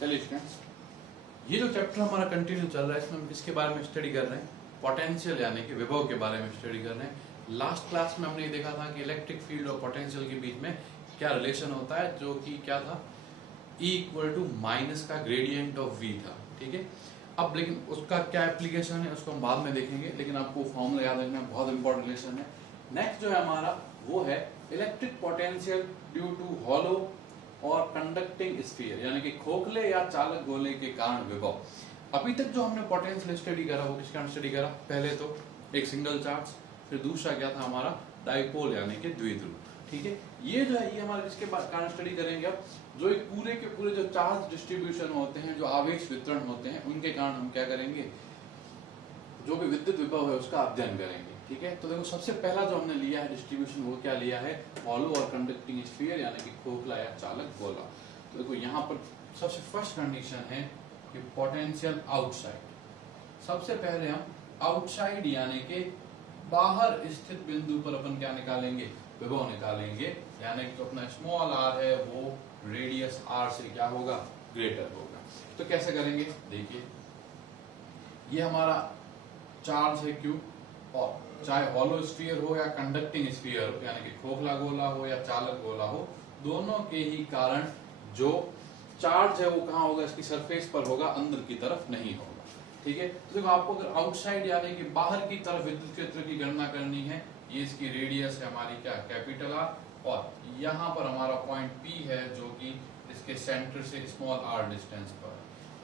चलिए स्टूडेंट्स, ये जो चैप्टर हमारा कंटिन्यू चल रहा है इसमें हम किसके बारे में स्टडी कर रहे हैं? पोटेंशियल यानी कि विभव के बारे में स्टडी कर रहे हैं। लास्ट क्लास में हमने ये देखा था कि इलेक्ट्रिक फील्ड और पोटेंशियल के बीच में क्या रिलेशन होता है, जो कि क्या था, E इक्वल टू माइनस का ग्रेडियंट ऑफ V था। ठीक है, अब लेकिन उसका क्या एप्लीकेशन है उसको हम बाद में देखेंगे, लेकिन आपको फॉर्मूला याद रखना बहुत इंपॉर्टेंट रिलेशन है। नेक्स्ट जो है हमारा वो है electric potential due to hollow और कंडक्टिंग स्फीयर, यानी कि खोखले या चालक गोले के कारण विभव। अभी तक जो हमने पोटेंशियल स्टडी करा वो किस कारण स्टडी करा? पहले तो एक सिंगल चार्ज, फिर दूसरा क्या था हमारा डाइपोल यानी कि द्विध्रुव। ठीक है, ये जो है ये हमारे किसके कारण स्टडी करेंगे अब, जो एक पूरे के पूरे जो चार्ज डिस्ट्रीब्यूशन होते हैं, जो आवेश वितरण होते हैं, उनके कारण हम क्या करेंगे, जो भी विद्युत विभव है उसका अध्ययन करेंगे। ठीक है, तो देखो सबसे पहला जो हमने लिया है डिस्ट्रीब्यूशन वो क्या लिया है, हॉलो और कंडक्टिंग स्फीयर यानी कि खोखला या चालक गोला। तो देखो यहाँ पर सबसे फर्स्ट कंडीशन है कि पोटेंशियल आउटसाइड। सबसे पहले हम आउटसाइड यानी कि बाहर स्थित बिंदु पर अपन क्या निकालेंगे, विभव निकालेंगे, यानी कि जो अपना स्मॉल r है वो रेडियस r से क्या होगा, ग्रेटर होगा। तो कैसे करेंगे, देखिए ये हमारा चार्ज है Q, और चाहे हॉलो स्फीयर हो या कंडक्टिंग स्फीयर हो, यानी कि खोखला गोला हो या चालक गोला हो, दोनों के ही कारण जो चार्ज है वो कहाँ होगा, इसकी सरफेस पर होगा, अंदर की तरफ नहीं होगा। ठीक है, तो देखो आपको अगर आउटसाइड यानी कि बाहर की तरफ विद्युत क्षेत्र की गणना करनी है, ये इसकी रेडियस है हमारी क्या, कैपिटल R, और यहाँ पर हमारा पॉइंट P है जो कि इसके सेंटर से स्मॉल r डिस्टेंस पर,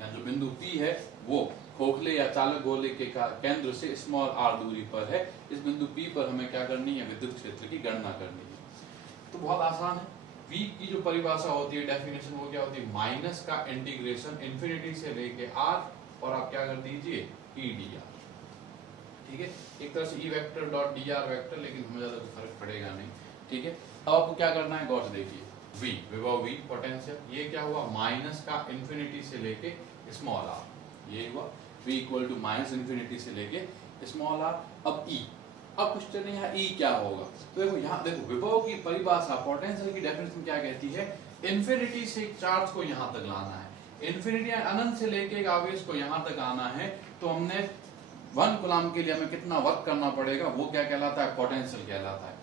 यानी जो बिंदु P है वो खोखले या चालक गोले के केंद्र से स्मॉल r दूरी पर है। इस बिंदु P पर हमें क्या करनी है, विद्युत क्षेत्र की गणना करनी है। तो बहुत आसान है। V की जो परिभाषा होती है, डेफिनेशन, वो क्या होती है, माइनस का इंटीग्रेशन इन्फिनिटी से लेके r, और आप क्या कर दीजिए, E dr। ठीक है, एक तरह से E vector dot dr vector, लेकिन हमें ज्यादा फर्क पड़ेगा नहीं। ठीक है, अब आपको क्या करना है, गौर से देखिए, V विभव V पोटेंशियल, ये क्या हुआ, माइनस का इन्फिनिटी से लेके स्मॉल r, ये हुआ V equal to minus infinity से लेके स्मॉल r। अब E, अब क्वेश्चन है यहाँ E क्या होगा। तो देखो यहाँ देखो विभव की परिभाषा, पोटेंशियल की डेफिनेशन क्या कहती है, इन्फिनिटी से एक चार्ज को यहाँ तक लाना है, इन्फिनिटी अनंत से लेके एक आवेश को यहाँ तक आना है। तो हमने 1 कूलम के लिए हमें कितना वर्क करना पड़ेगा, वो क्या कहलाता है, पोटेंशियल कहलाता है।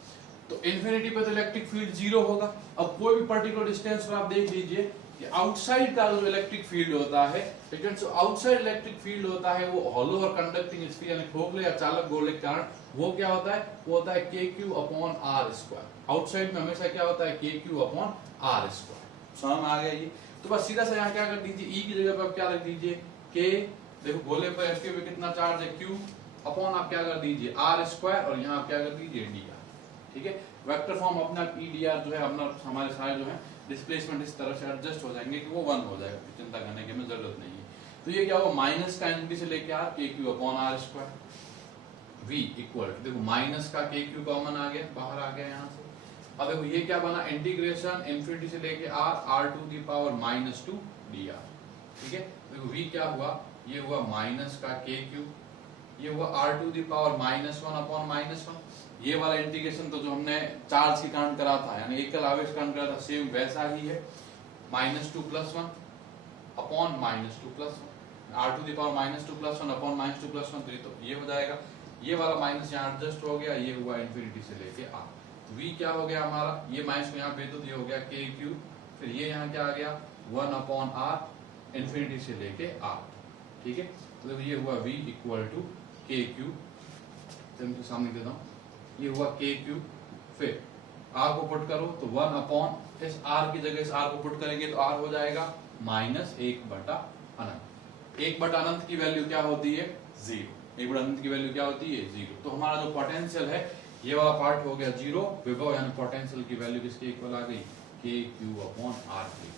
तो इन्फिनिटी पे तो इलेक्ट्रिक फील्ड 0 होगा। अब कोई भी पर्टिकुलर डिस्टेंस पर आप देख लीजिए कि आउटसाइड का जो इलेक्ट्रिक फील्ड होता है, लेकिन जो आउटसाइड इलेक्ट्रिक फील्ड होता है वो हॉलो और कंडक्टिंग स्फीयर यानी खोखले या चालक गोले के कारण वो क्या होता है, वो होता है KQ/r²। आउटसाइड में हमेशा क्या होता है, KQ/r²। समझ में आ गया ये? तो बस सीधा सा यहाँ क्या कर दीजिए, E की जगह पर आप क्या रख दीजिए, K, देखो गोले पर इसके भी कितना चार्ज है, Q, अपॉन आप क्या कर दीजिए, r², और यहाँ आप क्या कर दीजिए, dr। ठीक है, वेक्टर फॉर्म अपना E dr जो है अपना हमारे सारे जो है डिस्प्लेसमेंट इस तरह से एडजस्ट हो जाएंगे कि वो 1 हो जाएगा, चिंता करने की हमें जरूरत नहीं है। तो ये क्या होगा, माइनस का इन्फिनिटी से लेके r, KQ/r²। V इक्वल, देखो माइनस का KQ कॉमन आ गया, बाहर आ गया यहाँ से। अब देखो ये क्या बना, इंटीग्रेशन इन्फिनिटी से लेके r⁻2 dr। ठीक है, देखो V क्या हुआ, ये हुआ माइनस का KQ, ये हुआ r⁻1/-1। ये वाला इंटीग्रेशन तो जो हमने चार्ज के कारण करा था, यानी एकल आवेश कारण करा था, सेम वैसा ही है, -2+1 अपॉन -2+1, r⁻2 अपॉन -2+1, तो ये हो जाएगा। ये वाला माइनस यहाँ एडजस्ट हो गया, ये हुआ इन्फिनिटी से लेके r। V क्या हो गया हमारा, ये माइनस को यहाँ भेज दो, ये हो गया KQ, फिर ये यहाँ क्या आ गया, 1/r इन्फिनिटी से लेके r। ठीक है, तो ये हुआ V इक्वल टू KQ, इनके सामने देता हूँ, ये हुआ KQ, फिर R को पुट करो तो 1/, इस R की जगह इस R को पुट करेंगे तो R हो जाएगा -1/अनंत। 1/अनंत की वैल्यू क्या होती है, 0। 1/अनंत की वैल्यू क्या होती है, 0। तो हमारा जो पोटेंशियल है ये वाला पार्ट हो गया 0, विभव यानी पोटेंशियल की वैल्यू किसके इक्वल आ गई, KQ/R के इक्वल आ गई।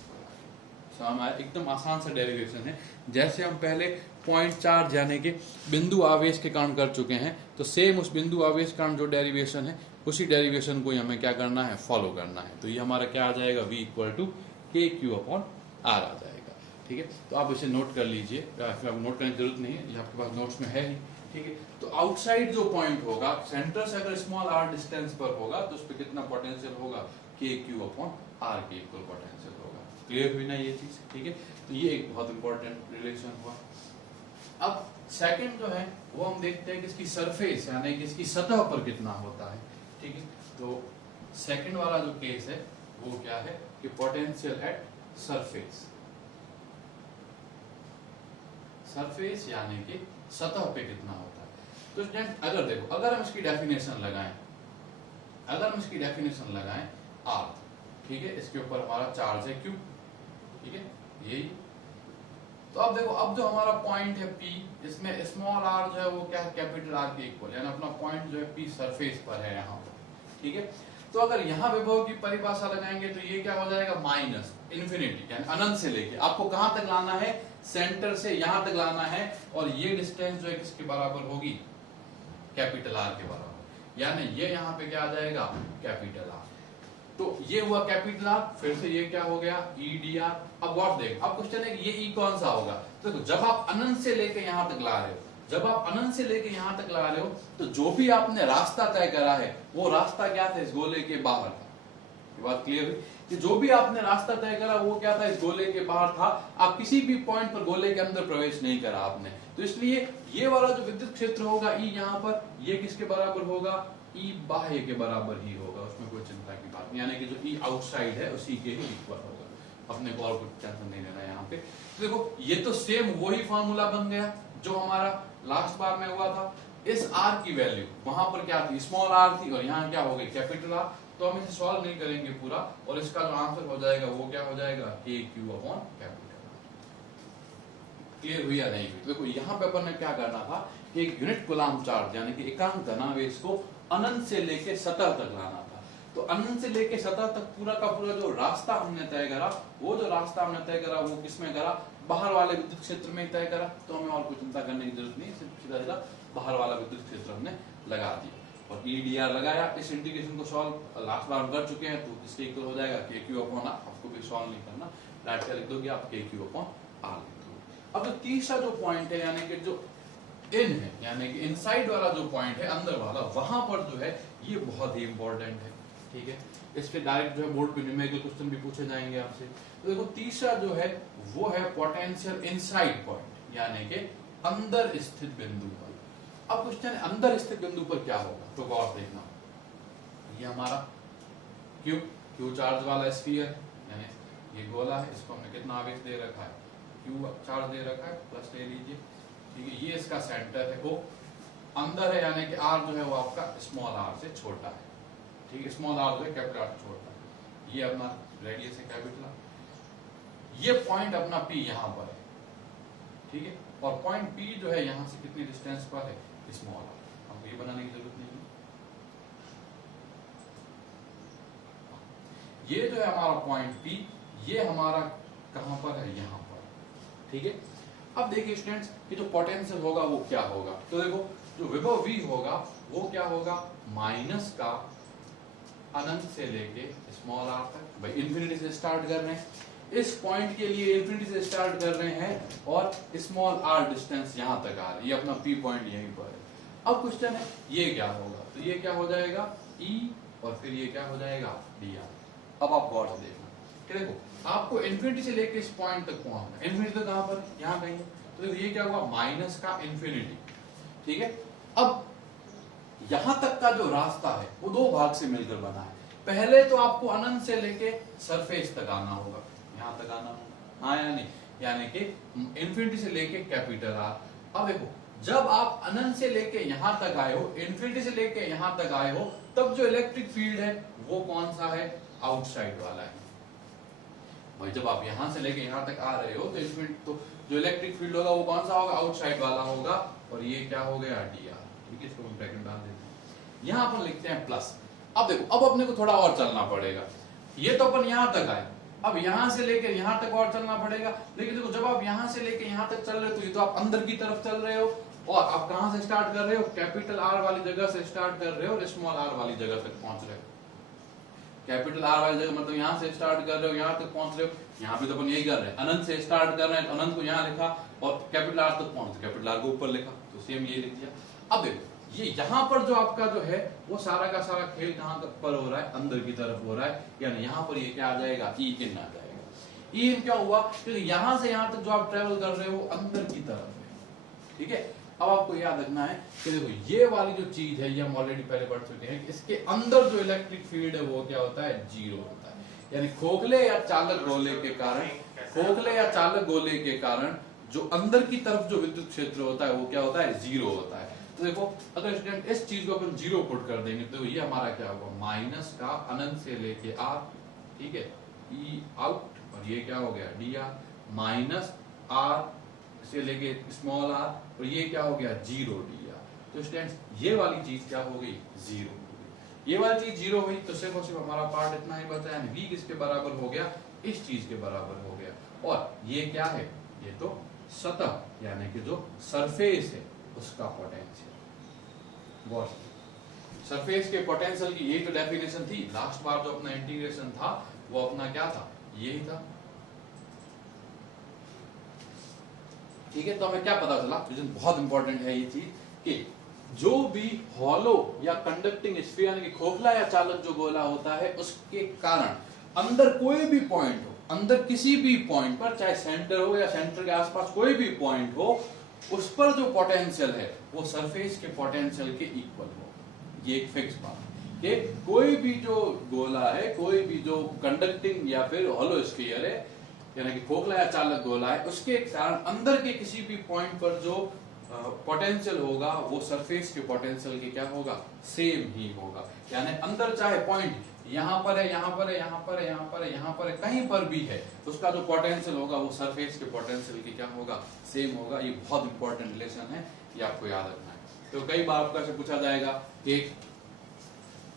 हमारा एकदम आसान सा डेरिवेशन है, जैसे हम पहले पॉइंट चार्ज यानी कि बिंदु आवेश के कारण कर चुके हैं, तो सेम उस बिंदु आवेश कारण जो डेरिवेशन है उसी डेरिवेशन को हमें क्या करना है, फॉलो करना है। तो ये हमारा क्या आ जाएगा, V इक्वल टू KQ/R आ जाएगा। ठीक है, तो आप इसे नोट कर लीजिए, नोट करने की जरूरत नहीं है, ये आपके पास नोट्स में है ही। ठीक है, तो आउटसाइड जो पॉइंट होगा, सेंटर से अगर स्मॉल r डिस्टेंस पर होगा तो उस पर कितना पोटेंशियल होगा, KQ/R के इक्वल पोटेंशियल होगा। क्लियर हुई ना ये चीज, ठीक है। तो ये एक बहुत इंपॉर्टेंट रिलेशन हुआ। अब सेकंड जो है वो हम देखते हैं कि इसकी सरफेस यानी कि इसकी सतह पर कितना होता है, ठीक है। तो सेकंड वाला जो केस है वो क्या है कि पोटेंशियल एट सरफेस, सरफेस यानी कि सतह पे कितना होता है। तो स्टूडेंट अगर देखो, अगर हम इसकी डेफिनेशन लगाएं, आर, ठीक है, इसके ऊपर हमारा चार्ज है क्यू, ठीक है, यही। तो अब देखो, अब जो हमारा पॉइंट है P, इसमें स्मॉल r जो है वो क्या है, कैपिटल R के इक्वल, यानी अपना पॉइंट जो है P सरफेस पर है यहाँ पर, ठीक है। तो अगर यहाँ विभव की परिभाषा लगाएंगे तो ये क्या हो जाएगा, माइनस इन्फिनिटी, यानी अनंत से लेके आपको कहां तक लाना है, सेंटर से यहां तक लाना है, और ये डिस्टेंस जो है किसके बराबर होगी, कैपिटल R के बराबर, यानी ये यहाँ पे क्या आ जाएगा, कैपिटल R। तो ये हुआ कैपिटल R, फिर से ये क्या हो गया, ई डी आर। अब गौर देख, अब क्वेश्चन है कि ये ई कौन सा होगा। तो जब आप अनंत से लेके यहां तक ला रहे हो, तो जो भी आपने रास्ता तय करा है वो रास्ता क्या था, इस गोले के बाहर था। ये बात क्लियर हुई कि जो भी आपने रास्ता तय करा वो क्या था, इस गोले के बाहर था। आप किसी भी पॉइंट पर गोले के अंदर प्रवेश नहीं करा आपने। तो इसलिए ये वाला जो विद्युत क्षेत्र होगा ई यहाँ पर, ये किसके बराबर होगा, ई बाह्य के बराबर ही होगा, उसमें कोई चिंता की बात नहीं, यानी कि जो ई आउटसाइड है उसी के ही इक्वल होगा, अपने को और कुछ टेंशन नहीं लेना यहाँ पे। तो देखो ये तो सेम वही फॉर्मूला बन गया जो हमारा लास्ट बार में हुआ था। इस r की वैल्यू वहां पर क्या थी, स्मॉल r थी, और यहाँ क्या हो गई, कैपिटल R। तो हम इसे सॉल्व नहीं करेंगे पूरा, और इसका जो आंसर हो जाएगा वो क्या हो जाएगा, KQ upon capital R। Clear हुई या नहीं हुई। देखो यहाँ पे अपन ने क्या करना था कि एक यूनिट कूलाम चार्ज यानी कि एकांक धनावेश को अनंत से लेके सतह तक लाना था। तो अनंत से लेके सतह तक पूरा का पूरा जो रास्ता हमने तय करा, वो जो रास्ता हमने तय करा वो किसमें करा, बाहर वाले विद्युत क्षेत्र में तय करा। तो हमें और कोई चिंता करने की जरूरत नहीं, सिर्फ सीधा सीधा बाहर वाला विद्युत क्षेत्र हमने लगा दिया और ईडीआर लगाया। इस इंटीग्रेशन को सॉल्व लास्ट बार हम कर चुके हैं, तो इसके इक्वल हो जाएगा KQ अपॉन R। आपको भी सॉल्व नहीं करना, डायरेक्ट क्या लिख दोगे आप, KQ अपॉन R लिख दोगे। अब जो तीसरा जो पॉइंट है यानी कि जो इन है, यानी कि इनसाइड वाला जो पॉइंट है, अंदर वाला, वहां पर जो है ये बहुत ही इंपॉर्टेंट है, ठीक है। इस पे डायरेक्ट जो है बोर्ड पे न्यूमेरिकल क्वेश्चन भी पूछे जाएंगे आपसे। तो देखो तीसरा जो है वो है पोटेंशियल इनसाइड पॉइंट, यानी कि अंदर स्थित बिंदु पर। अब क्वेश्चन अंदर स्थित बिंदु पर क्या होगा, तो गौर देखना, ये हमारा क्यू चार्ज वाला स्फीयर, यानी ये गोला है, इसको हमने कितना आवेश दे रखा है, क्यू चार्ज दे रखा है, प्लस ले लीजिए, ठीक है। ये इसका सेंटर है, वो अंदर है, यानी कि R जो है वो आपका स्मॉल r से छोटा है, ठीक है। स्मॉल r जो है कैपिटल R से छोटा है। ये अपना रेडियस है कैपिटल R। ये पॉइंट अपना P यहाँ पर है, ठीक है, और पॉइंट P जो है यहाँ से कितनी डिस्टेंस पर है, स्मॉल r। हमको ये बनाने की जरूरत नहीं है। ये जो है हमारा पॉइंट P, ये हमारा कहां पर है, यहाँ पर, ठीक है। अब देखिए स्टूडेंट्स कि जो पोटेंशियल होगा वो क्या होगा। तो देखो जो विभव V होगा वो क्या होगा, माइनस का अनंत से लेके स्मॉल r तक। भाई इन्फिनिटी से स्टार्ट कर रहे हैं, इस पॉइंट के लिए इन्फिनिटी से स्टार्ट कर रहे हैं, और स्मॉल r डिस्टेंस यहां तक आ रहा है, ये अपना P पॉइंट यहीं पर है। अब क्वेश्चन है ये क्या होगा, तो ये क्या हो जाएगा E, और फिर ये क्या हो जाएगा dr। अब आप गौर से देखना कि देखो आपको इन्फिनिटी से लेके इस पॉइंट तक पहुंचना, इन्फिनिटी तो कहां पर, यहाँ कहीं। तो देखो ये क्या हुआ, माइनस का इन्फिनिटी, ठीक है। अब यहां तक का जो रास्ता है वो दो भाग से मिलकर बना है। पहले तो आपको अनंत से लेके सरफेस तक आना होगा, यहां तक आना होगा, हाँ या नहीं, यानी कि इन्फिनिटी से लेके कैपिटल R। अब देखो जब आप अनंत से लेके यहां तक आए हो, इन्फिनिटी से लेके यहां तक आए हो, तब जो इलेक्ट्रिक फील्ड है वो कौन सा है, आउटसाइड वाला है। भाई जब आप यहां से लेके यहां तक आ रहे हो तो इन्फिनिटी, तो जो इलेक्ट्रिक फील्ड होगा वो कौन सा होगा, आउटसाइड वाला होगा, और ये क्या हो गया dr, ठीक है। इसको हम ब्रैकेट डाल देते हैं, यहां अपन लिखते हैं प्लस। अब देखो अब अपने को थोड़ा और चलना पड़ेगा, ये तो अपन यहां तक आए, अब यहां से लेकर यहां तक और चलना पड़ेगा। लेकिन देखो जब आप यहां से लेकर यहां तक चल रहे हो तो ये तो आप अंदर की तरफ चल रहे हो, और आप कहां से स्टार्ट कर रहे हो, कैपिटल R वाली जगह से स्टार्ट कर रहे हो और स्मॉल r वाली जगह तक पहुंच रहे हो। कैपिटल R वाली जगह मतलब यहां से स्टार्ट कर रहे हो, यहां तक पहुंच रहे हो। यहां पे तो अपन यही कर रहे हैं, अनंत से स्टार्ट कर रहे हैं, अनंत को यहां लिखा और कैपिटल R तक पहुंच, कैपिटल R को ऊपर लिखा, तो सेम ये लिख दिया। अब देखो ये यहाँ पर जो आपका जो है वो सारा का सारा खेल कहाँ पर हो रहा है, अंदर की तरफ हो रहा है, यानी यहाँ पर ये क्या आ जाएगा, ई इन आ जाएगा। ई इन क्यों हुआ, क्योंकि यहां से यहां तक जो आप ट्रेवल कर रहे हो अंदर की तरफ है, ठीक है। अब आपको याद रखना है कि देखो ये वाली जो चीज है ये हम ऑलरेडी पहले पढ़ चुके हैं कि इसके अंदर जो इलेक्ट्रिक फील्ड है वो क्या होता है, जीरो होता है। यानी खोखले या चालक गोले के कारण, खोखले या चालक गोले के कारण जो अंदर की तरफ जो विद्युत क्षेत्र होता है वो क्या होता है, जीरो होता है। तो देखो अगर स्टूडेंट इस चीज को अपन जीरो पुट कर देंगे तो ये हमारा क्या होगा, माइनस का अनंत से लेके आर, ठीक है, ई आउट, और ये क्या हो गया डी आर, माइनस आर से लेके स्मॉल आर, और ये क्या हो गया जीरो डी आर। तो स्टूडेंट्स ये वाली चीज क्या हो गई, जीरो हो गई। ये वाली चीज जीरो हुई तो सिर्फ और सिर्फ हमारा पार्ट इतना ही बचा, यानी v किसके बराबर हो गया, इस चीज के बराबर हो गया। और ये क्या है, ये तो सतह यानी कि जो सरफेस है उसका पोटेंशियल। सरफेस के पोटेंशियल की यही तो डेफिनेशन थी, लास्ट बार जो अपना इंटीग्रेशन था वो अपना क्या था, यही था, ठीक है। तो हमें क्या पता चला, बहुत इंपॉर्टेंट है ये चीज, कि जो भी हॉलो या कंडक्टिंग स्फीयर यानी कि खोखला या चालक जो गोला होता है उसके कारण अंदर कोई भी पॉइंट हो, अंदर किसी भी पॉइंट पर, चाहे सेंटर हो या सेंटर के आसपास कोई भी पॉइंट हो, उस पर जो पोटेंशियल है वो सरफेस के पोटेंशियल के इक्वल हो। ये एक फिक्स बात है कि कोई भी जो गोला है, कोई भी जो कंडक्टिंग या फिर हॉलो स्फीयर है यानी कि खोखला या चालक गोला है, उसके कारण अंदर के किसी भी पॉइंट पर जो पोटेंशियल होगा वो सरफेस के पोटेंशियल के क्या होगा, सेम ही होगा। यानी अंदर चाहे पॉइंट यहाँ पर है, यहाँ पर है, यहाँ पर है, यहाँ पर है, यहाँ पर है, कहीं पर भी है, उसका जो पोटेंशियल होगा वो सरफेस के पोटेंशियल की क्या होगा, सेम होगा। ये बहुत इंपॉर्टेंट रिलेशन है, ये आपको याद रखना है। तो कई बार आपका से पूछा जाएगा कि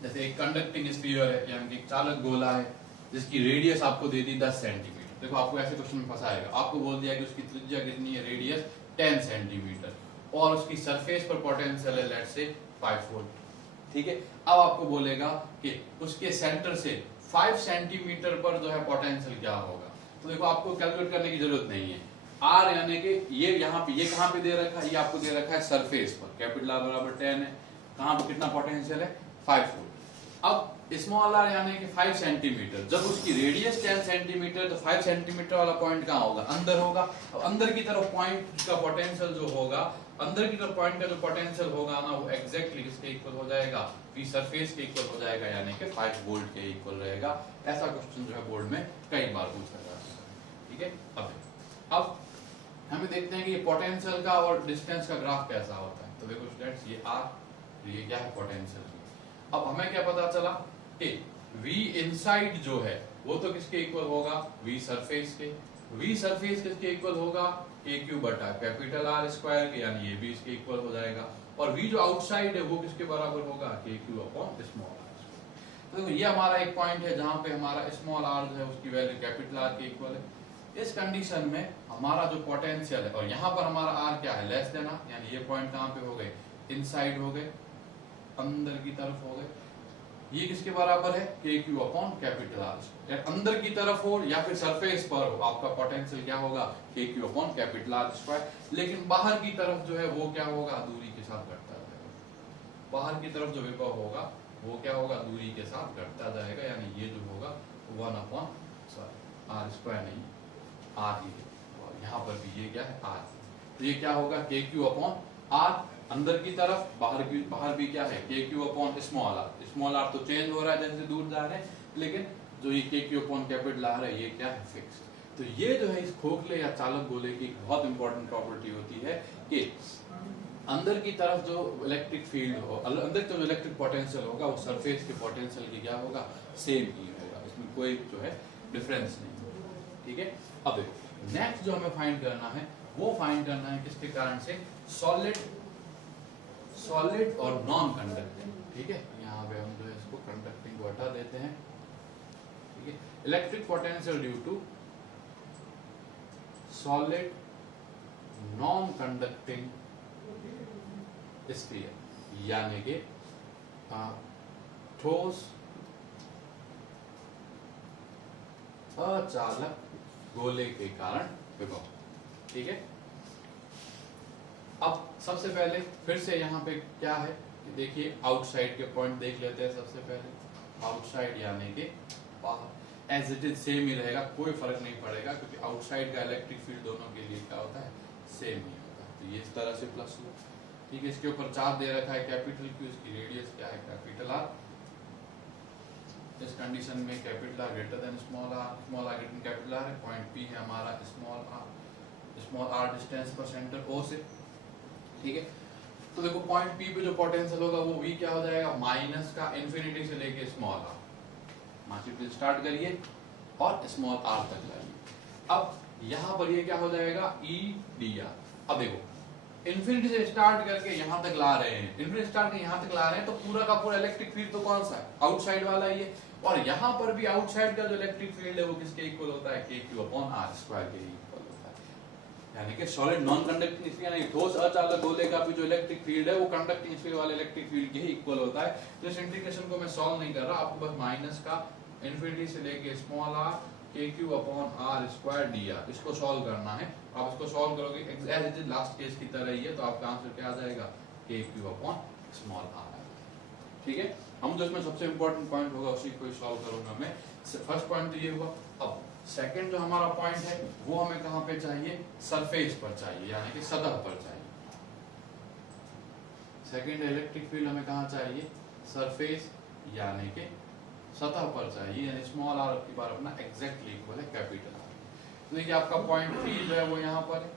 जैसे एक कंडक्टिंग स्फीयर है यानी कि चालक गोला है जिसकी रेडियस आपको दे दी 10 सेंटीमीटर। देखो आपको ऐसे क्वेश्चन में फंसाएगा, आपको बोल दिया कि उसकी त्रिज्या कितनी है, रेडियस 10 सेंटीमीटर, और उसकी सरफेस पर पोटेंशियल है लेट्स से 5 वोल्ट, ठीक है। अब आपको बोलेगा कि उसके सेंटर से 5 सेंटीमीटर पर जो है पोटेंशियल क्या होगा। तो देखो आपको कैलकुलेट करने की जरूरत नहीं है, आर यानी कि ये यहाँ पे, ये कहाँ पे दे रखा है, ये आपको दे रखा है सरफेस पर, कैपिटल आर बराबर 10 है, कहाँ पे कितना पोटेंशियल है 5 वोल्ट। अब स्मॉल आर यानी कि 5 सेंटीमीटर, जब उसकी रेडियस 10 सेंटीमीटर तो 5 सेंटीमीटर वाला पॉइंट कहाँ होगा, अंदर होगा। अब अंदर की तरफ पॉइंट का पोटेंशियल जो होगा, अंदर की तरफ पॉइंट का जो पोटेंशियल होगा ना वो एग्जैक्टली किसके इक्वल हो जाएगा, पी सरफेस के इक्वल हो जाएगा, यानी कि 5 वोल्ट के इक्वल रहेगा। ऐसा क्वेश्चन जो है बोर्ड में कई बार पूछा जाता है, ठीक है। अब हमें देखते हैं कि ये पोटेंशियल का और डिस्टेंस का ग्राफ कैसा होता है। तो देखो स्टूडेंट्स ये आर, ये क्या है पोटेंशियल। अब हमें क्या पता चला कि V इनसाइड जो है वो तो किसके इक्वल होगा, V सरफेस के। V सरफेस किसके इक्वल होगा, KQ बटा कैपिटल R स्क्वायर के, यानी ये भी इसके इक्वल हो जाएगा। और V जो आउटसाइड है वो किसके बराबर होगा, KQ अपॉन स्मॉल r। तो देखो ये हमारा एक पॉइंट है जहां पे हमारा स्मॉल r जो है उसकी वैल्यू कैपिटल R के इक्वल है। इस कंडीशन में हमारा जो पोटेंशियल है, और यहाँ पर हमारा R क्या है, लेस देन R, यानी ये पॉइंट कहाँ पे हो गए, इनसाइड हो गए, अंदर की तरफ हो गए। ये किसके बराबर है, KQ अपॉन कैपिटल R। अंदर की तरफ हो या फिर सरफेस पर हो, आपका पोटेंशियल क्या होगा, KQ upon capital R square. लेकिन बाहर की तरफ जो है वो क्या होगा, दूरी के साथ घटता जाएगा। बाहर की तरफ जो विभव होगा वो क्या होगा, दूरी के साथ घटता जाएगा, यानी ये जो होगा 1 अपॉन R स्क्वायर नहीं, R ही है। और यहाँ पर भी ये क्या है, R। तो ये क्या होगा, KQ अपॉन R अंदर की तरफ, बाहर भी क्या है, KQ upon small r। Small r तो चेंज हो रहा है जैसे दूर जा रहे हैं, लेकिन जो ये KQ अपॉन कैपिटल R है ये क्या है, फिक्स। तो ये जो है इस खोखले या चालक गोले की बहुत इंपॉर्टेंट प्रॉपर्टी होती है कि अंदर की तरफ जो इलेक्ट्रिक फील्ड हो, अंदर का जो इलेक्ट्रिक पोटेंशियल होगा वो सरफेस के पोटेंशियल की क्या होगा, सेम ही होगा, इसमें कोई जो है डिफरेंस नहीं, ठीक है। अब देखो नेक्स्ट जो हमें फाइंड करना है वो फाइंड करना है किसके कारण से, सॉलिड और नॉन कंडक्टिंग, ठीक है। यहाँ पे हम जो है इसको कंडक्टिंग को हटा देते हैं, ठीक है। Electric potential due to solid non conducting sphere, यानी कि ठोस अचालक गोले के कारण विभव, ठीक है। अब सबसे पहले फिर से यहाँ पे क्या है, देखिए आउटसाइड के पॉइंट देख लेते हैं। सबसे पहले आउटसाइड यानी कि बाहर, एज इट इज सेम ही रहेगा, कोई फर्क नहीं पड़ेगा, क्योंकि आउटसाइड का इलेक्ट्रिक फील्ड दोनों के लिए क्या होता है, सेम ही होता है। तो ये इस तरह से प्लस हुआ। ठीक है, इसके ऊपर चार्ज दे रखा है कैपिटल क्यू, इसकी रेडियस क्या है कैपिटल आर। इस कंडीशन में capital R greater than small r greater than capital R है। पॉइंट पी है हमारा स्मॉल आर डिस्टेंस पर सेंटर ओ से। ठीक है, तो देखो पॉइंट पी पे जो पोटेंशियल होगा वो वी क्या हो जाएगा, माइनस का इन्फिनिटी से लेके स्मॉल आर, माइनस स्टार्ट करिए और स्मॉल आर तक जाइए। अब यहाँ पर ये क्या हो जाएगा, ई डी आर। अब देखो इन्फिनिटी से स्टार्ट करके यहाँ तक ला रहे हैं, इन्फिनिटी स्टार्ट करके यहाँ तक ला रहे हैं, तो पूरा का पूरा इलेक्ट्रिक फील्ड तो कौन सा है, आउटसाइड वाला ही है। और यहाँ पर भी आउटसाइड का जो इलेक्ट्रिक फील्ड है वो किसके इक्वल होता है, k Q upon r square के इक्वल होता है। यानी कि सॉलिड नॉन कंडक्टिंग स्फीयर यानी ठोस अचालक गोले का भी जो इलेक्ट्रिक फील्ड है वो कंडक्टिंग स्फीयर वाले इलेक्ट्रिक फील्ड के ही इक्वल होता है। तो इस इंटीग्रेशन को मैं सॉल्व नहीं कर रहा, आपको बस माइनस का इन्फिनिटी से लेके small r k Q upon r square d r, इसको सॉल्व करना है। आप इसको सॉल्व करोगे as it is last case की तरह ही है, तो आपका आंसर क्या आ जाएगा, के क्यू अपॉन स्मॉल आर। ठीक है, हम जो इसमें सबसे इंपॉर्टेंट पॉइंट होगा उसी को सॉल्व करूंगा मैं। फर्स्ट पॉइंट तो ये हुआ। अब सेकंड जो हमारा पॉइंट है वो हमें कहां पे चाहिए, सरफेस पर चाहिए, यानी कि सतह पर चाहिए। सेकंड इलेक्ट्रिक फील्ड हमें कहां चाहिए, सरफेस यानी कि सतह पर चाहिए, यानी स्मॉल आर की बार अपना एग्जैक्टली इक्वल है कैपिटल आर। तो देखिए आपका पॉइंट पी जो है वो यहाँ पर है।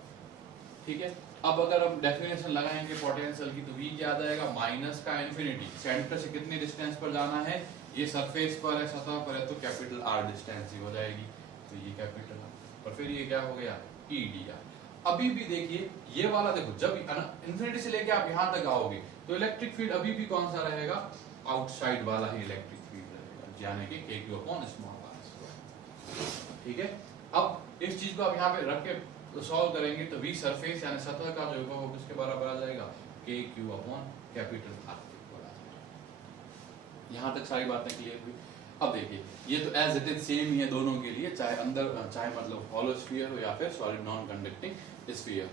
ठीक है, अब अगर हम डेफिनेशन लगाएंगे पोटेंशियल की तो वी क्या आ जाएगा, माइनस का इन्फिनिटी, सेंटर से कितने डिस्टेंस पर जाना है, ये सरफेस पर है, सतह पर है, तो कैपिटल आर डिस्टेंस ही हो जाएगी, तो ये कैपिटल आर। और फिर ये क्या हो गया, ई डी आर। अभी भी देखिए ये वाला, देखो जब इन्फिनिटी से लेके आप यहाँ तक आओगे तो इलेक्ट्रिक फील्ड अभी भी कौन सा रहेगा, आउटसाइड वाला ही इलेक्ट्रिक फील्ड रहेगा, यानी कि k Q upon small r square. ठीक है, अब इस चीज को आप यहाँ पे रख के तो सॉल्व करेंगे तो वी सरफेस यानी सतह का जो होगा वो किसके बराबर आ जाएगा, के क्यू अपॉन कैपिटल आर के बराबर आ जाएगा। यहाँ तक सारी बातें क्लियर हुई। अब देखिए ये तो एज इट इज सेम ही है दोनों के लिए, चाहे अंदर चाहे मतलब हॉलो स्फीयर हो या फिर solid non conducting sphere.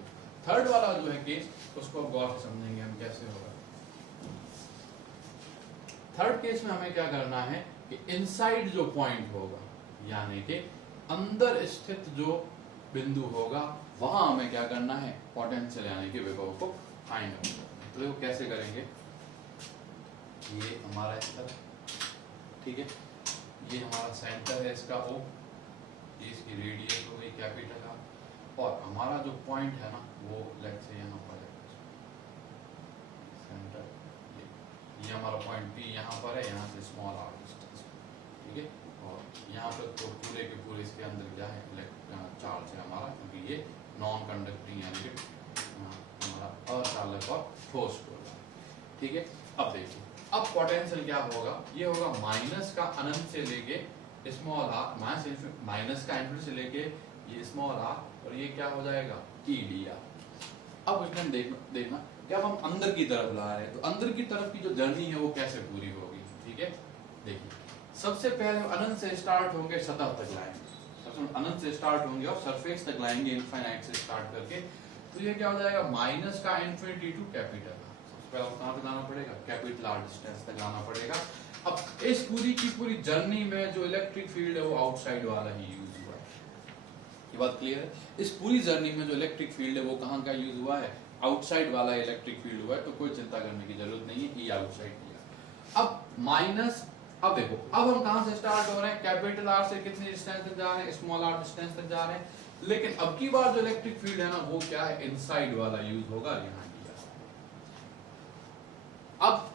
Third वाला जो है केस उसको गौर से समझेंगे हम कैसे होगा। थर्ड केस में हमें क्या करना है कि इनसाइड जो पॉइंट होगा यानी कि अंदर स्थित जो बिंदु होगा वहां हमें क्या करना है, पोटेंशियल यानी कि विभव को फाइंड आउट करना है। तो देखो कैसे करेंगे, ये हमारा इस तरह, ठीक है, ये हमारा सेंटर है इसका O, ये इसकी रेडियस हो गई कैपिटल आर, और हमारा जो पॉइंट है ना वो लेट्स से यहाँ पर है सेंटर, ये हमारा पॉइंट P यहाँ पर है, यहाँ से स्मॉल आर डिस्टेंस। ठीक है, और यहाँ पर तो पूरे के पूरे इसके अंदर क्या है, चार्ज है हमारा, क्योंकि ये नॉन कंडक्टिंग यानी कि हमारा अचालक और ठोस गोला। ठीक है, अब देखिए अब पोटेंशियल क्या होगा, ये होगा माइनस का अनंत से लेके स्मॉल आर, माइनस का इनफिनिटी से लेके ये स्मॉल आर, और ये क्या हो जाएगा, ई डी आर। अब उसमें देखना कि अब हम अंदर की तरफ ला रहे हैं, तो अंदर की तरफ की जो जर्नी है वो कैसे पूरी होगी। ठीक है, देखिए सबसे पहले अनंत से स्टार्ट होंगे, सतह तक लाएंगे, अनंत से स्टार्ट होंगे और सरफेस तक लाएंगे इनफाइनाइट से स्टार्ट करके, तो ये क्या हो जाएगा, माइनस का इन्फिनिटी टू कैपिटल आर। सबसे पहले कहां तक लाना पड़ेगा, कैपिटल आर डिस्टेंस तक लाना पड़ेगा। अब इस पूरी की पूरी जर्नी में जो इलेक्ट्रिक फील्ड है वो आउटसाइड वाला ही यूज हुआ है, ये बात क्लियर है। इस पूरी जर्नी में जो इलेक्ट्रिक फील्ड है वो कहां का यूज हुआ है, आउटसाइड वाला इलेक्ट्रिक फील्ड हुआ है, तो कोई चिंता करने की जरूरत नहीं है, ये आउटसाइड किया। अब माइनस, अब देखो अब हम कहां से स्टार्ट हो रहे हैं, कैपिटल आर से कितने डिस्टेंस तक जा रहे हैं, स्मॉल आर डिस्टेंस तक जा रहे हैं, लेकिन अब की बार जो इलेक्ट्रिक फील्ड है ना वो क्या है, इनसाइड वाला यूज होगा, यहाँ किया। अब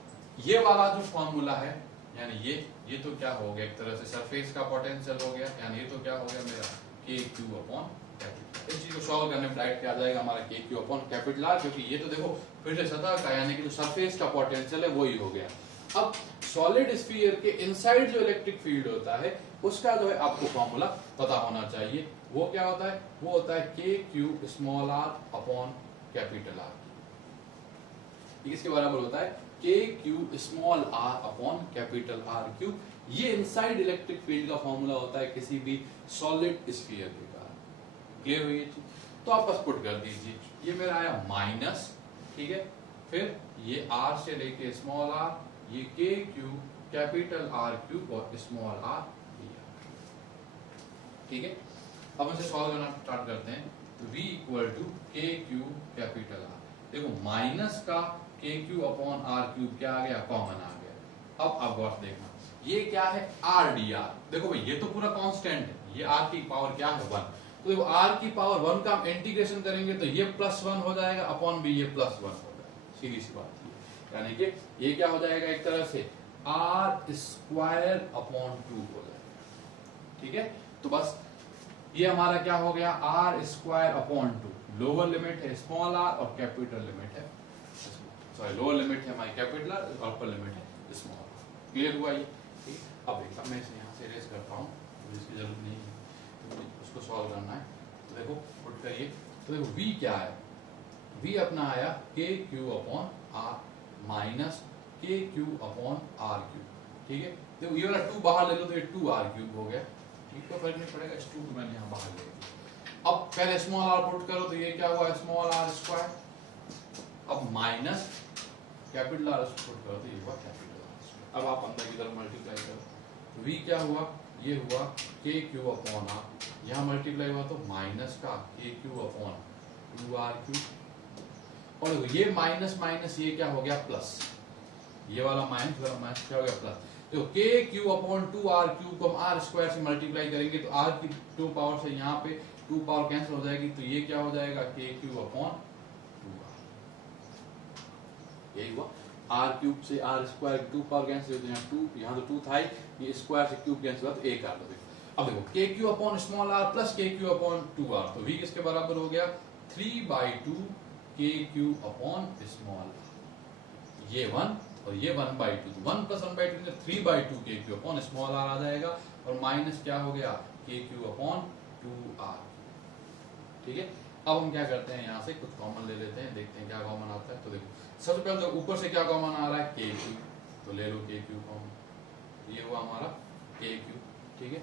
ये वाला जो फॉर्मूला है यानी ये तो क्या हो गया, एक तरह से सरफेस का पोटेंशियल हो गया, यानी ये तो क्या हो गया मेरा, के क्यू अपॉन कैपिटल। इस चीज को सॉल्व करने में डायरेक्ट क्या आ जाएगा हमारा, के क्यू अपॉन कैपिटल आर, क्योंकि ये तो देखो फिर से सतह का यानी कि जो सरफेस का पोटेंशियल है वही हो गया। अब सॉलिड स्फीयर के इनसाइड जो इलेक्ट्रिक फील्ड होता है उसका जो है आपको फॉर्मूला पता होना चाहिए, वो क्या होता है, वो होता है k q small r upon capital R. इसके बराबर होता है k q small r upon capital R cube. ये इनसाइड इलेक्ट्रिक फील्ड का फॉर्मूला होता है किसी भी सॉलिड स्फीयर के कारण। क्लियर हुई ये चीज, तो आप बस पुट कर दीजिए, ये मेरा आया माइनस, ठीक है, फिर ये आर से लेके स्मॉल आर, ये के क्यू कैपिटल आर क्यूब और स्मॉल आर दिया। ठीक है, अब इसे सॉल्व करना स्टार्ट करते हैं। तो v इक्वल टू के क्यू कैपिटल आर, देखो माइनस का k Q upon are cube क्या आ गया, कॉमन आ गया। अब आप गौर से देखना ये क्या है, आर डी आर, देखो भाई ये तो पूरा कांस्टेंट है, ये आर की पावर क्या है 1, तो देखो आर की पावर 1 का हम इंटीग्रेशन करेंगे तो ये +1 हो जाएगा अपॉन बी, ये +1 हो जाएगा, सीधी सी बात है। यानी कि ये क्या हो जाएगा, एक तरह से आर स्क्वायर अपॉन 2 हो जाएगा। ठीक है, तो बस ये हमारा क्या हो गया, R square upon 2, lower limit है स्मॉल आर और कैपिटल लिमिट है, सॉरी लोअर लिमिट है हमारी कैपिटल आर और अपर लिमिट है स्मॉल आर। क्लियर हुआ ये? ठीक, अब एक मैं इसे यहाँ से इरेज करता हूँ, इसकी जरूरत नहीं है, तो उसको सॉल्व करना है। तो देखो पुट करिए, तो देखो v क्या है, v अपना आया के क्यू अपॉन आर माइनस के क्यू अपॉन आर क्यूब। ठीक है, देखो ये वाला 2 बाहर ले लो तो ये 2r क्यूब हो गया। ठीक है, फर्क नहीं पड़ेगा, इस 2 को मैंने यहाँ बाहर ले लिया। अब पहले स्मॉल आर पुट करो तो ये क्या हुआ, स्मॉल आर स्क्वायर, अब माइनस कैपिटल आर पुट करो तो ये हुआ कैपिटल आर स्क्वायर। अब आप अंदर की तरफ मल्टीप्लाई करो, v क्या हुआ, ये हुआ के क्यू अपॉन आर, यहाँ मल्टीप्लाई हुआ तो माइनस का k Q upon 2r cube, और देखो ये माइनस माइनस ये क्या हो गया प्लस, ये वाला माइनस वाला माइनस क्या हो गया प्लस। तो के क्यू अपॉन 2r क्यूब को हम आर स्क्वायर से मल्टीप्लाई करेंगे तो r की 2 पावर से यहाँ पे 2 पावर कैंसिल हो जाएगी, तो ये क्या हो जाएगा के क्यू अपॉन 2r, यही हुआ। r क्यूब से r स्क्वायर 2 पावर कैंसिल हो जाएगा, यहाँ तो 2 था ही, ये स्क्वायर से क्यूब कैंसिल हुआ तो 1 आ गया। अब देखो के Q upon small r plus के क्यू अपॉन 2r, तो v किसके बराबर हो गया 3/2 के क्यू अपॉन स्मॉल r, ये 1 और ये 1/2, तो 1 + 1/2 3/2 के क्यू अपॉन स्मॉल r आ जाएगा, और माइनस क्या हो गया के क्यू अपॉन 2r। ठीक है, अब हम क्या करते हैं, यहाँ से कुछ कॉमन ले लेते हैं, देखते हैं क्या कॉमन आता है। तो देखो सबसे पहले तो ऊपर से क्या कॉमन आ रहा है, के क्यू, तो ले लो के क्यू कॉमन, ये हुआ हमारा के क्यू। ठीक है,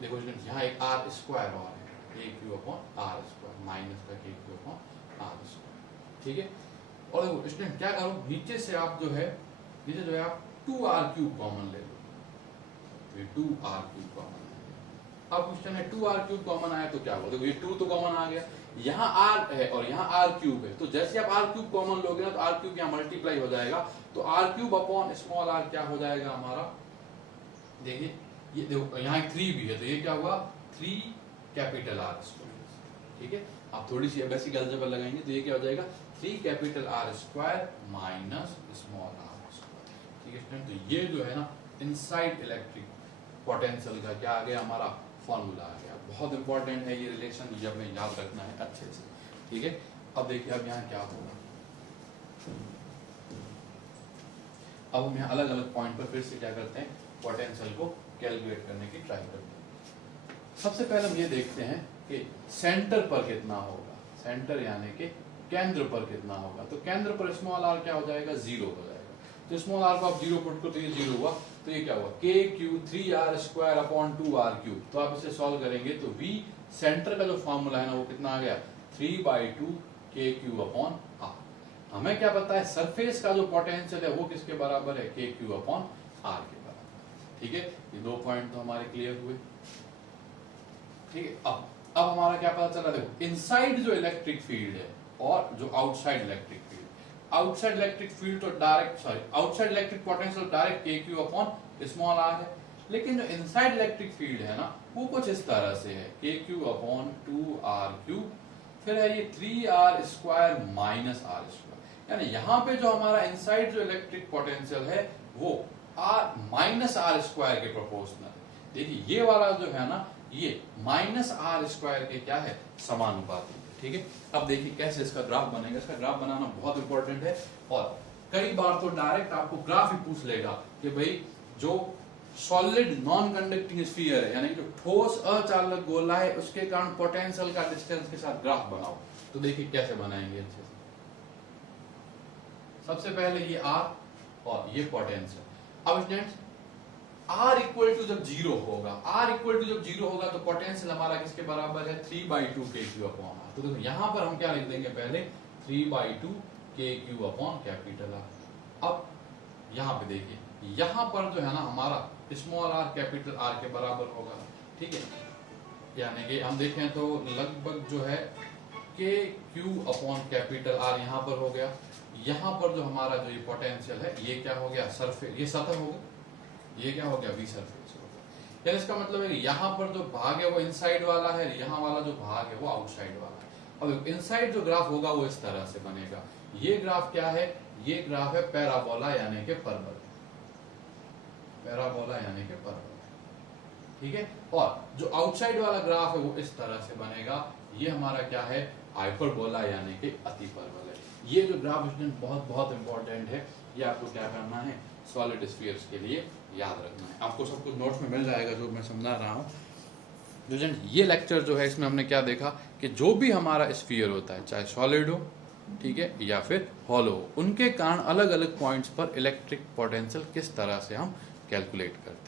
देखो यहाँ एक आर स्क्वायर और है, k Q upon r square minus का k Q upon r square. ठीक है, और देखो स्टूडेंट क्या करो, नीचे से आप जो है नीचे जो है आप 2r क्यूब कॉमन ले लो, ये 2r क्यूब कॉमन ले लो। अब क्वेश्चन है 2r क्यूब कॉमन आया तो क्या हुआ, देखो ये 2 तो कॉमन आ गया, यहाँ r है और यहाँ r क्यूब है, तो जैसे आप r क्यूब कॉमन लोगे ना तो r क्यूब यहाँ मल्टीप्लाई हो जाएगा, तो r cube upon small r क्या हो जाएगा हमारा, देखिए ये देखो यहाँ 3 भी है, तो ये क्या हुआ 3 कैपिटल R स्क्वायर। ठीक है, आप थोड़ी सी बेसिक अलजेब्रा लगाएंगे तो ये क्या हो जाएगा 3 capital R square minus small r square. ठीक है स्टूडेंट, तो ये जो है ना इनसाइड इलेक्ट्रिक पोटेंशियल का क्या आ गया हमारा फॉर्मूला आ गया। बहुत इंपॉर्टेंट है ये रिलेशन, ये हमें याद रखना है अच्छे से। ठीक है, अब देखिए अब यहाँ क्या होगा, अब हम यहाँ अलग अलग पॉइंट पर फिर से क्या करते हैं, पोटेंशियल को कैलकुलेट करने की ट्राई करते हैं। सबसे पहले हम ये देखते हैं कि सेंटर पर कितना होगा, सेंटर यानी कि केंद्र पर कितना होगा, तो केंद्र पर स्मॉल r क्या हो जाएगा 0 हो जाएगा, तो स्मॉल r को आप 0 पुट करो तो ये 0 हुआ, तो ये क्या हुआ के Q 3r square upon 2r cube. तो आप इसे सॉल्व करेंगे तो v सेंटर का जो फॉर्मूला है ना वो कितना आ गया 3/2 के क्यू अपॉन r। हमें क्या पता है सरफेस का जो पोटेंशियल है वो किसके बराबर है के क्यू अपॉन r के बराबर। ठीक है, ये 2 पॉइंट तो हमारे क्लियर हुए। ठीक है, अब हमारा क्या पता चला, देखो इनसाइड जो इलेक्ट्रिक फील्ड है और जो outside electric field, outside electric field तो direct outside electric potential direct के क्यू अपॉन स्मॉल r है, लेकिन जो इनसाइड इलेक्ट्रिक फील्ड है ना वो कुछ इस तरह से है k Q upon 2r cube, फिर है ये 3r square minus r square, यानी यहाँ पे जो हमारा इनसाइड जो इलेक्ट्रिक पोटेंशियल है वो r माइनस r स्क्वायर के प्रोपोर्शनल है। देखिए ये वाला जो है ना ये माइनस r स्क्वायर के क्या है समानुपाती है। ठीक है, अब देखिए कैसे इसका ग्राफ बनेगा, इसका ग्राफ बनाना बहुत इंपॉर्टेंट है, और कई बार तो डायरेक्ट आपको ग्राफ ही पूछ लेगा कि भाई जो सॉलिड नॉन कंडक्टिंग स्फीयर है यानी जो ठोस अचालक गोला है उसके कारण पोटेंशियल का डिस्टेंस के साथ ग्राफ बनाओ, तो देखिए कैसे बनाएंगे अच्छे से। सबसे पहले ये r और ये पोटेंशियल, अब स्टूडेंट्स r इक्वल टू जब 0 होगा, r इक्वल टू जब 0 होगा तो पोटेंशियल हमारा किसके बराबर है 3/2 के क्यू अपॉन r। तो देखो यहाँ पर हम क्या लिख देंगे पहले 3/2 के क्यू अपॉन कैपिटल R। अब यहाँ पे देखिए यहाँ पर जो है ना हमारा स्मॉल r कैपिटल R के बराबर होगा। ठीक है, यानी कि हम देखें तो लगभग जो है k Q upon capital are यहाँ पर हो गया। यहाँ पर जो हमारा जो ये पोटेंशियल है ये क्या हो गया, सरफेस, ये सतह हो गया, ये क्या हो गया, वी सरफेस हो गया। यानी इसका मतलब है कि यहाँ पर जो भाग है वो इनसाइड वाला है, यहाँ वाला जो भाग है वो आउटसाइड वाला है। अब इनसाइड जो ग्राफ होगा वो इस तरह से बनेगा। ये ग्राफ क्या है, ये ग्राफ है पैराबोला यानी कि परवल, पैराबोला यानी कि परवल, ठीक है। और जो आउटसाइड वाला ग्राफ है वो इस तरह से बनेगा, ये हमारा क्या है, हाइपरबोला यानी कि अतिपरवल है। ये जो ग्राफ स्टूडेंट बहुत बहुत इंपॉर्टेंट है, ये आपको क्या करना है, सॉलिड स्फीयर्स के लिए याद रखना है। आपको सब कुछ नोट्स में मिल जाएगा जो मैं समझा रहा हूँ। स्टूडेंट ये लेक्चर जो है इसमें हमने क्या देखा कि जो भी हमारा स्फीयर होता है, चाहे सॉलिड हो, ठीक है, या फिर हॉलो हो, उनके कारण अलग अलग पॉइंट्स पर इलेक्ट्रिक पोटेंशियल किस तरह से हम कैलकुलेट करते हैं।